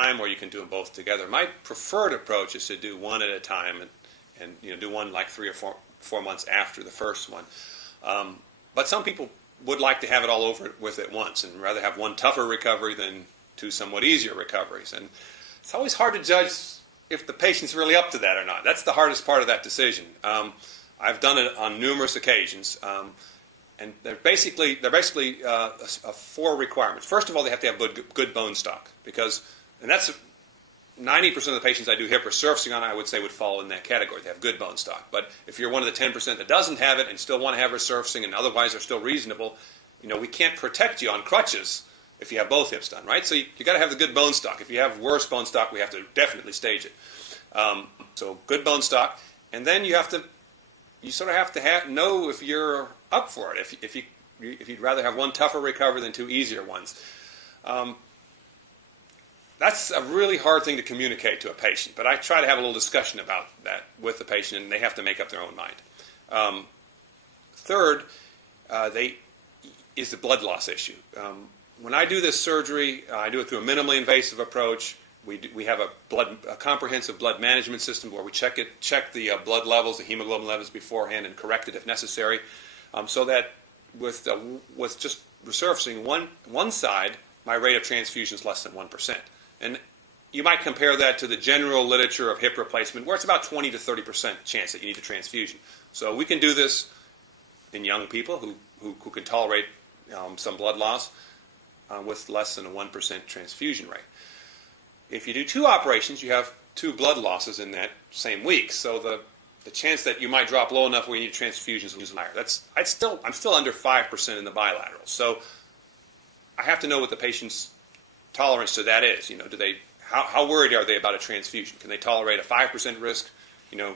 time, or you can do them both together. My preferred approach is to do one at a time, and do one like 3 or 4 months after the first one. But some people would like to have it all over with at once and rather have one tougher recovery than 2 somewhat easier recoveries. And it's always hard to judge if the patient's really up to that or not. That's the hardest part of that decision. I've done it on numerous occasions, and they're basically 4 requirements. First of all, they have to have good bone stock, and that's 90% of the patients I do hip resurfacing on, I would say, would fall in that category. They have good bone stock. But if you're one of the 10% that doesn't have it and still want to have resurfacing and otherwise are still reasonable, we can't protect you on crutches if you have both hips done, right? So you got to have the good bone stock. If you have worse bone stock, we have to definitely stage it. So good bone stock, and then you sort of have to know if you're up for it. If you'd rather have one tougher recovery than 2 easier ones. That's a really hard thing to communicate to a patient, but I try to have a little discussion about that with the patient, and they have to make up their own mind. Third, is the blood loss issue. When I do this surgery, I do it through a minimally invasive approach. We have a comprehensive blood management system where we check the blood levels, the hemoglobin levels beforehand, and correct it if necessary, so that with just resurfacing one side, my rate of transfusion is less than 1%. And you might compare that to the general literature of hip replacement, where it's about 20 to 30% chance that you need a transfusion. So we can do this in young people who can tolerate some blood loss with less than a 1% transfusion rate. If you do 2 operations, you have 2 blood losses in that same week. So the chance that you might drop low enough where you need transfusions is higher. I'm still under 5% in the bilateral. So I have to know what the patient's tolerance to that is. How worried are they about a transfusion? Can they tolerate a 5% risk,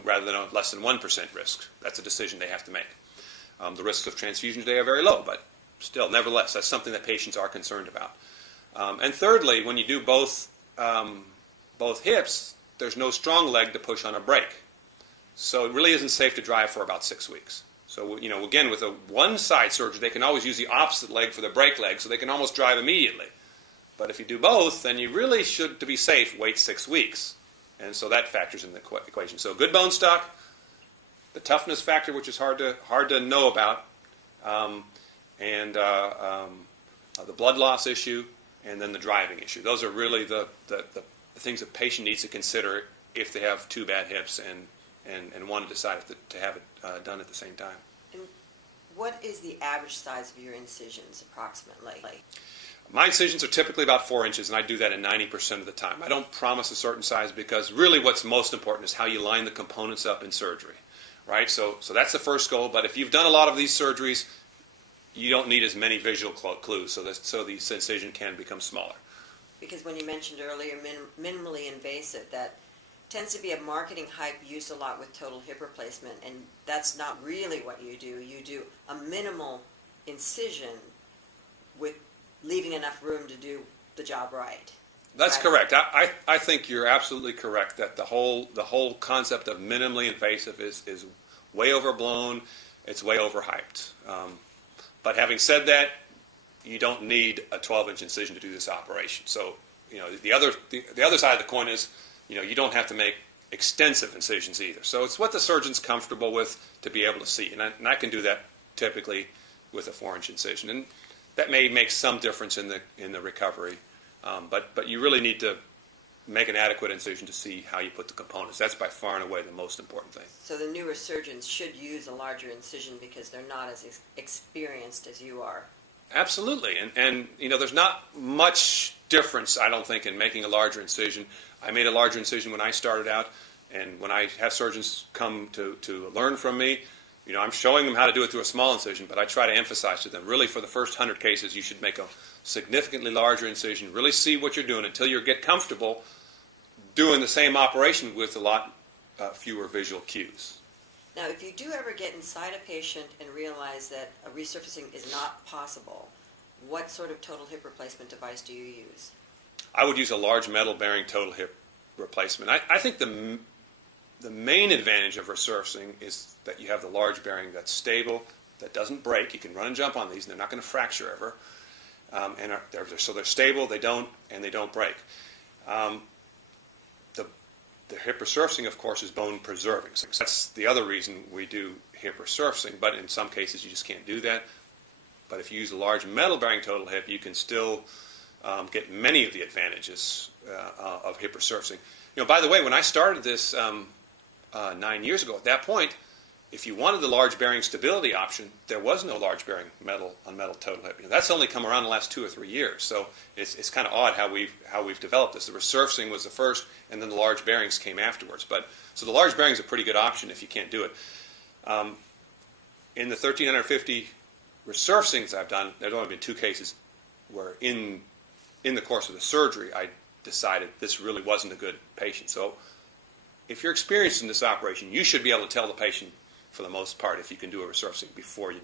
rather than a less than 1% risk? That's a decision they have to make. The risks of transfusion today are very low, but still, nevertheless, that's something that patients are concerned about. And thirdly, when you do both hips, there's no strong leg to push on a brake. So it really isn't safe to drive for about 6 weeks. So, again, with a one-side surgery, they can always use the opposite leg for the brake leg, so they can almost drive immediately. But if you do both, then you really should, to be safe, wait 6 weeks. And so that factors in the equation. So good bone stock, the toughness factor, which is hard to know about, and the blood loss issue, and then the driving issue. Those are really the things a patient needs to consider if they have 2 bad hips and want to decide to have it done at the same time. And what is the average size of your incisions approximately? My incisions are typically about 4 inches, and I do that in 90% of the time. I don't promise a certain size because really what's most important is how you line the components up in surgery, right? So that's the first goal, but if you've done a lot of these surgeries, you don't need as many visual clues, so the incision can become smaller. Because when you mentioned earlier minimally invasive, that tends to be a marketing hype used a lot with total hip replacement, and that's not really what you do. You do a minimal incision with leaving enough room to do the job right. That's correct. I think you're absolutely correct that the whole concept of minimally invasive is way overblown. It's way overhyped. But having said that, you don't need a 12-inch incision to do this operation. So, the other side of the coin is, you don't have to make extensive incisions either. So it's what the surgeon's comfortable with to be able to see, and I can do that typically with a 4-inch incision, and that may make some difference in the recovery. But you really need to make an adequate incision to see how you put the components. That's by far and away the most important thing. So the newer surgeons should use a larger incision because they're not as experienced as you are. Absolutely, and there's not much difference, I don't think, in making a larger incision. I made a larger incision when I started out, and when I have surgeons come to learn from me, I'm showing them how to do it through a small incision, but I try to emphasize to them, really for the first 100 cases, you should make a significantly larger incision, really see what you're doing until you get comfortable doing the same operation with a lot fewer visual cues. Now, if you do ever get inside a patient and realize that a resurfacing is not possible, what sort of total hip replacement device do you use? I would use a large metal bearing total hip replacement. I think the main advantage of resurfacing is that you have the large bearing that's stable, that doesn't break. You can run and jump on these, and they're not going to fracture ever. So they're stable, they don't break. The hip resurfacing, of course, is bone preserving. So that's the other reason we do hip resurfacing, but in some cases you just can't do that. But if you use a large metal bearing total hip, you can still get many of the advantages of hip resurfacing. By the way, when I started this 9 years ago, at that point, if you wanted the large bearing stability option, there was no large bearing metal on metal total hip. That's only come around the last 2 or 3 years. So it's kind of odd how we've developed this. The resurfacing was the first, and then the large bearings came afterwards. So the large bearing is a pretty good option if you can't do it. In the 1,350 resurfacings I've done, there's only been 2 cases where in the course of the surgery I decided this really wasn't a good patient. So if you're experienced in this operation, you should be able to tell the patient, for the most part, if you can do a resurfacing before you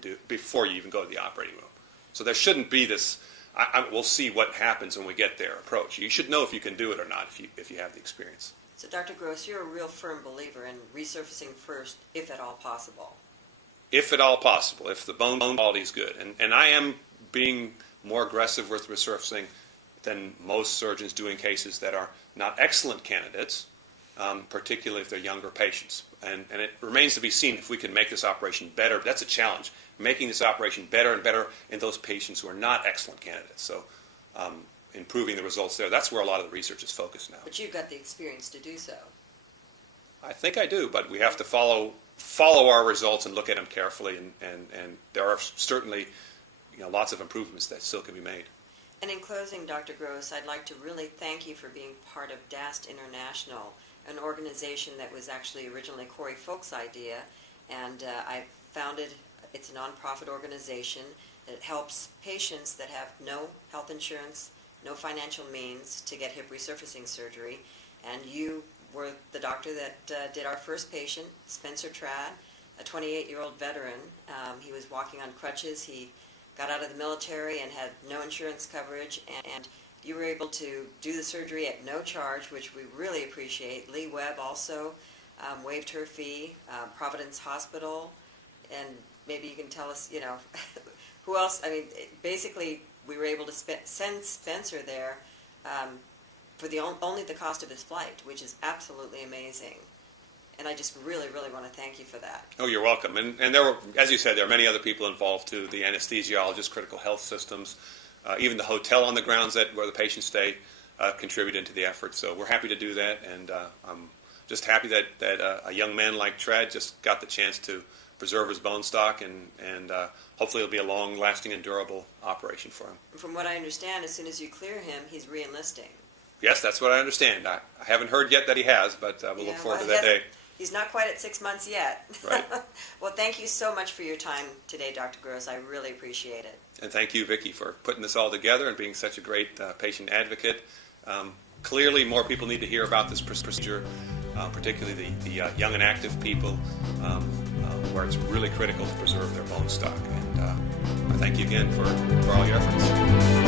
even go to the operating room. So there shouldn't be this, we'll see what happens when we get there approach. You should know if you can do it or not if you have the experience. So Dr. Gross, you're a real firm believer in resurfacing first, if at all possible. If at all possible, if the bone quality is good. And I am being more aggressive with resurfacing than most surgeons do in cases that are not excellent candidates, particularly if they're younger patients. And it remains to be seen if we can make this operation better. That's a challenge, making this operation better and better in those patients who are not excellent candidates. So improving the results there, that's where a lot of the research is focused now. But you've got the experience to do so. I think I do, but we have to follow our results and look at them carefully, and there are certainly lots of improvements that still can be made. And in closing, Dr. Gross, I'd like to really thank you for being part of DAST International, an organization that was actually originally Corey Folk's idea, and I founded. It's a nonprofit organization that helps patients that have no health insurance, no financial means to get hip resurfacing surgery, and you were the doctor that did our first patient, Spencer Trad, a 28-year-old veteran. He was walking on crutches. He got out of the military and had no insurance coverage, and you were able to do the surgery at no charge, which we really appreciate. Lee Webb also waived her fee, Providence Hospital, and maybe you can tell us, who else. I mean, basically, we were able to send Spencer there for only the cost of his flight, which is absolutely amazing. And I just really, really want to thank you for that. Oh, you're welcome. And there were, as you said, there are many other people involved too, the anesthesiologists, critical health systems, even the hotel on the grounds where the patients stay contributed to the effort. So we're happy to do that, and I'm just happy that a young man like Trad just got the chance to preserve his bone stock, and hopefully it'll be a long-lasting and durable operation for him. From what I understand, as soon as you clear him, he's re-enlisting. Yes, that's what I understand. I haven't heard yet that he has, but we'll look forward to that day. He's not quite at 6 months yet. Right. Well, thank you so much for your time today, Dr. Gross. I really appreciate it. And thank you, Vicki, for putting this all together and being such a great patient advocate. Clearly, more people need to hear about this procedure, particularly the young and active people, where it's really critical to preserve their bone stock. And I thank you again for all your efforts.